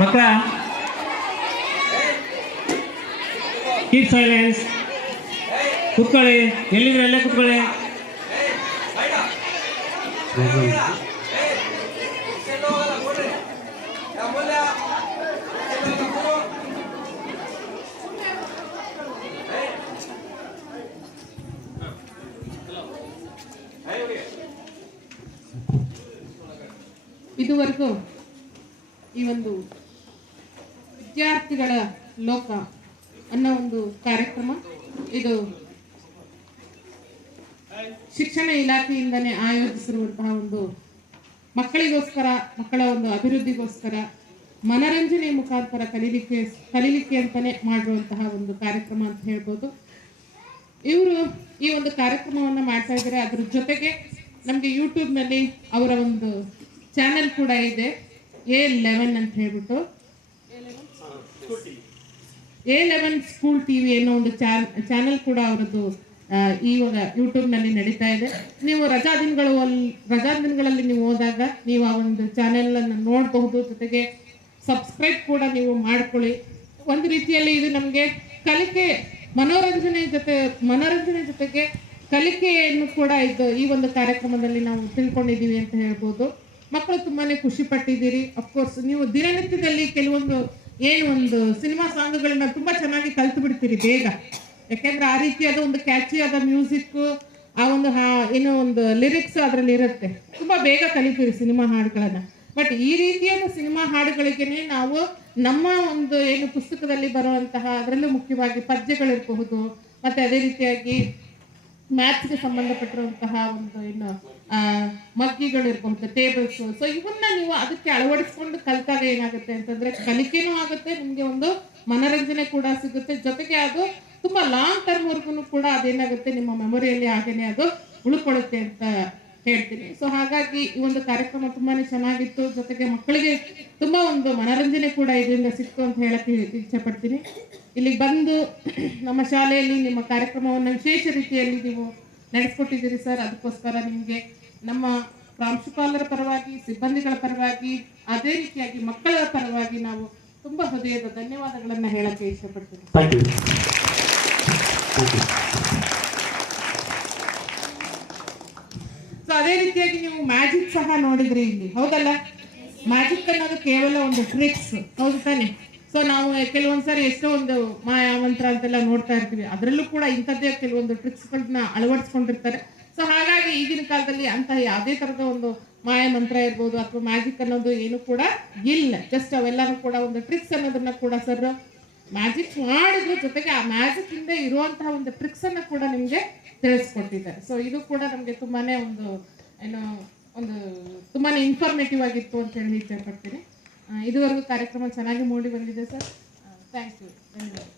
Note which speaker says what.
Speaker 1: ಮಕ್ಕಳ keep silence ಕುತ್ಕೊಳ್ಳಿ. ಎಲ್ಲಿದ್ರೆ ಅಲ್ಲೇ ಕುತ್ಕೊಳ್ಳಿ.
Speaker 2: ಇದುವರೆಗೂ ಈ ಒಂದು ವಿದ್ಯಾರ್ಥಿಗಳ ಲೋಕ ಅನ್ನೋ ಒಂದು ಕಾರ್ಯಕ್ರಮ. ಇದು ಶಿಕ್ಷಣ ಇಲಾಖೆಯಿಂದನೇ ಆಯೋಜಿಸಿರುವಂತಹ ಒಂದು ಮಕ್ಕಳಿಗೋಸ್ಕರ, ಮಕ್ಕಳ ಒಂದು ಅಭಿವೃದ್ಧಿಗೋಸ್ಕರ ಮನರಂಜನೆ ಮುಖಾಂತರ ಕಲೀಲಿಕ್ಕೆ ಕಲೀಲಿಕ್ಕೆ ಅಂತಲೇ ಮಾಡಿರುವಂತಹ ಒಂದು ಕಾರ್ಯಕ್ರಮ ಅಂತ ಹೇಳ್ಬೋದು. ಇವರು ಈ ಒಂದು ಕಾರ್ಯಕ್ರಮವನ್ನು ಮಾಡ್ತಾ ಇದ್ದಾರೆ. ಅದ್ರ ಜೊತೆಗೆ ನಮಗೆ ಯೂಟ್ಯೂಬ್ನಲ್ಲಿ ಅವರ ಒಂದು ಚಾನೆಲ್ ಕೂಡ ಇದೆ. ಎ ಲೆವೆನ್ ಅಂತ ಹೇಳ್ಬಿಟ್ಟು. ಎ ಲೆವೆನ್ ಸ್ಕೂಲ್ ಟಿವಿ ಅನ್ನೋ ಒಂದು ಚಾನೆಲ್ ಕೂಡ ಅವರದ್ದು ಈವಾಗ ಯೂಟ್ಯೂಬ್ನಲ್ಲಿ ನಡೀತಾ ಇದೆ. ನೀವು ರಜಾ ದಿನಗಳು ರಜಾ ದಿನಗಳಲ್ಲಿ ನೀವು ಹೋದಾಗ ನೀವು ಆ ಒಂದು ಚಾನೆಲ್ ಅನ್ನು ನೋಡಬಹುದು. ಜೊತೆಗೆ ಸಬ್ಸ್ಕ್ರೈಬ್ ಕೂಡ ನೀವು ಮಾಡ್ಕೊಳ್ಳಿ. ಒಂದು ರೀತಿಯಲ್ಲಿ ಇದು ನಮಗೆ ಕಲಿಕೆ, ಮನೋರಂಜನೆ ಜೊತೆ, ಮನೋರಂಜನೆ ಜೊತೆಗೆ ಕಲಿಕೆಯನ್ನು ಕೂಡ ಇದು, ಈ ಒಂದು ಕಾರ್ಯಕ್ರಮದಲ್ಲಿ ನಾವು ತಿಳ್ಕೊಂಡಿದ್ದೀವಿ ಅಂತ ಹೇಳ್ಬೋದು. ಮಕ್ಕಳು ತುಂಬಾನೇ ಖುಷಿ ಪಟ್ಟಿದ್ದೀರಿ. ಅಫ್ಕೋರ್ಸ್ ನೀವು ದಿನನಿತ್ಯದಲ್ಲಿ ಕೆಲವೊಂದು ಏನು ಒಂದು ಸಿನಿಮಾ ಸಾಂಗ್ಗಳನ್ನ ತುಂಬಾ ಚೆನ್ನಾಗಿ ಕಲ್ತು ಬಿಡ್ತೀರಿ ಬೇಗ. ಯಾಕೆಂದ್ರೆ ಆ ರೀತಿಯಾದ ಒಂದು ಕ್ಯಾಚಿ ಆದ ಮ್ಯೂಸಿಕ್ ಆ ಒಂದು ಹಾ- ಏನೋ ಒಂದು ಲಿರಿಕ್ಸ್ ಅದರಲ್ಲಿ ಇರುತ್ತೆ. ತುಂಬಾ ಬೇಗ ಕಲಿತೀರಿ ಸಿನಿಮಾ ಹಾಡುಗಳನ್ನ. ಬಟ್ ಈ ರೀತಿಯಾದ ಸಿನಿಮಾ ಹಾಡುಗಳಿಗೆನೆ ನಾವು ನಮ್ಮ ಒಂದು ಏನು ಪುಸ್ತಕದಲ್ಲಿ ಬರುವಂತಹ, ಅದರಲ್ಲೂ ಮುಖ್ಯವಾಗಿ ಪದ್ಯಗಳಿರಬಹುದು, ಮತ್ತೆ ಅದೇ ರೀತಿಯಾಗಿ ಮ್ಯಾಥ್ಸ್ಗೆ ಸಂಬಂಧಪಟ್ಟಿರುವಂತಹ ಒಂದು ಏನು ಮಗ್ಗಿಗಳು ಇರಬಹುದು ಟೇಬಲ್ಸ್ ಸೊ ಇವನ್ನ ನೀವು ಅದಕ್ಕೆ ಅಳವಡಿಸ್ಕೊಂಡು ಕಲ್ತಾಗ ಏನಾಗುತ್ತೆ ಅಂತಂದ್ರೆ ಕಲಿಕೆನೂ ಆಗುತ್ತೆ, ನಿಮ್ಗೆ ಒಂದು ಮನರಂಜನೆ ಕೂಡ ಸಿಗುತ್ತೆ. ಜೊತೆಗೆ ಅದು ತುಂಬಾ ಲಾಂಗ್ ಟರ್ಮ್ ವರ್ಗು ಕೂಡ ಅದೇನಾಗುತ್ತೆ, ನಿಮ್ಮ ಮೆಮೊರಿಯಲ್ಲಿ ಹಾಗೇನೆ ಅದು ಉಳ್ಕೊಳ್ಳುತ್ತೆ ಅಂತ ಹೇಳ್ತೀನಿ. ಸೊ ಹಾಗಾಗಿ ಈ ಒಂದು ಕಾರ್ಯಕ್ರಮ ತುಂಬಾನೇ ಚೆನ್ನಾಗಿತ್ತು. ಜೊತೆಗೆ ಮಕ್ಕಳಿಗೆ ತುಂಬಾ ಒಂದು ಮನರಂಜನೆ ಕೂಡ ಇದರಿಂದ ಸಿಕ್ತು ಅಂತ ಹೇಳಕ್ಕೆ ಇಚ್ಛೆ ಪಡ್ತೀನಿ ಇಲ್ಲಿಗೆ ಬಂದು ನಮ್ಮ ಶಾಲೆಯಲ್ಲಿ ನಿಮ್ಮ ಕಾರ್ಯಕ್ರಮವನ್ನು ವಿಶೇಷ ರೀತಿಯಲ್ಲಿ ನೀವು ನಡೆಸ್ಕೊಟ್ಟಿದ್ದೀರಿ ಸರ್. ಅದಕ್ಕೋಸ್ಕರ ನಿಮಗೆ ನಮ್ಮ ಪ್ರಾಂಶುಪಾಲರ ಪರವಾಗಿ ಸಿಬ್ಬಂದಿಗಳ ಪರವಾಗಿ ಅದೇ ರೀತಿಯಾಗಿ ಮಕ್ಕಳ ಪರವಾಗಿ ನಾವು ತುಂಬಾ ಹೃದಯದ ಧನ್ಯವಾದಗಳನ್ನ ಹೇಳಕ್ಕೆ ಇಷ್ಟಪಡ್ತೀನಿ
Speaker 1: ಥ್ಯಾಂಕ್ ಯು
Speaker 2: ಸೊ ಅದೇ ರೀತಿಯಾಗಿ ನೀವು ಮ್ಯಾಜಿಕ್ ಸಹ ನೋಡಿದ್ರಿ ಇಲ್ಲಿ. ಹೌದಲ್ಲ? ಮ್ಯಾಜಿಕ್ ಅನ್ನೋದು ಕೇವಲ ಒಂದು ಟ್ರಿಕ್ಸ್ ಹೌದು ತಾನೆ? ಸೊ ನಾವು ಕೆಲವೊಂದ್ಸರಿ ಎಷ್ಟೋ ಒಂದು ಮಾಯಾಮಂತ್ರ ಅಂತೆಲ್ಲ ನೋಡ್ತಾ ಇರ್ತೀವಿ. ಅದರಲ್ಲೂ ಕೂಡ ಇಂಥದ್ದೇ ಕೆಲವೊಂದು ಟ್ರಿಕ್ಸ್ಗಳನ್ನ ಅಳವಡಿಸ್ಕೊಂಡಿರ್ತಾರೆ. ಸೊ ಹಾಗಾಗಿ ಈಗಿನ ಕಾಲದಲ್ಲಿ ಅಂತಹ ಯಾವುದೇ ತರದ ಒಂದು ಮಾಯಾ ಮಂತ್ರ ಇರ್ಬೋದು ಅಥವಾ ಮ್ಯಾಜಿಕ್ ಅನ್ನೋದು ಏನು ಕೂಡ ಇಲ್ಲ. ಜಸ್ಟ್ ಅವೆಲ್ಲರೂ ಕೂಡ ಒಂದು ಟ್ರಿಕ್ಸ್ ಅನ್ನೋದನ್ನ ಕೂಡ ಸರ್ ಮ್ಯಾಜಿಕ್ ಮಾಡಿದ್ರ ಜೊತೆಗೆ ಆ ಮ್ಯಾಜಿಕ್ ಇಂದ ಇರುವಂತಹ ಒಂದು ಟ್ರಿಕ್ಸ್ ಅನ್ನ ಕೂಡ ನಿಮ್ಗೆ ತಿಳಿಸ್ಕೊಟ್ಟಿದ್ದಾರೆ. ಸೊ ಇದು ಕೂಡ ನಮಗೆ ತುಂಬಾನೇ ಒಂದು, ಏನು ಒಂದು ತುಂಬಾನೇ ಇನ್ಫಾರ್ಮೇಟಿವ್ ಆಗಿತ್ತು ಅಂತ ಹೇಳಿ ಇಷ್ಟಪಡ್ತೀನಿ ಪಡ್ತೀನಿ ಇದುವರೆಗೂ ಕಾರ್ಯಕ್ರಮ ಚೆನ್ನಾಗಿ ಮೂಡಿ ಬಂದಿದೆ ಸರ್. ಥ್ಯಾಂಕ್ ಯು ಧನ್ಯವಾದ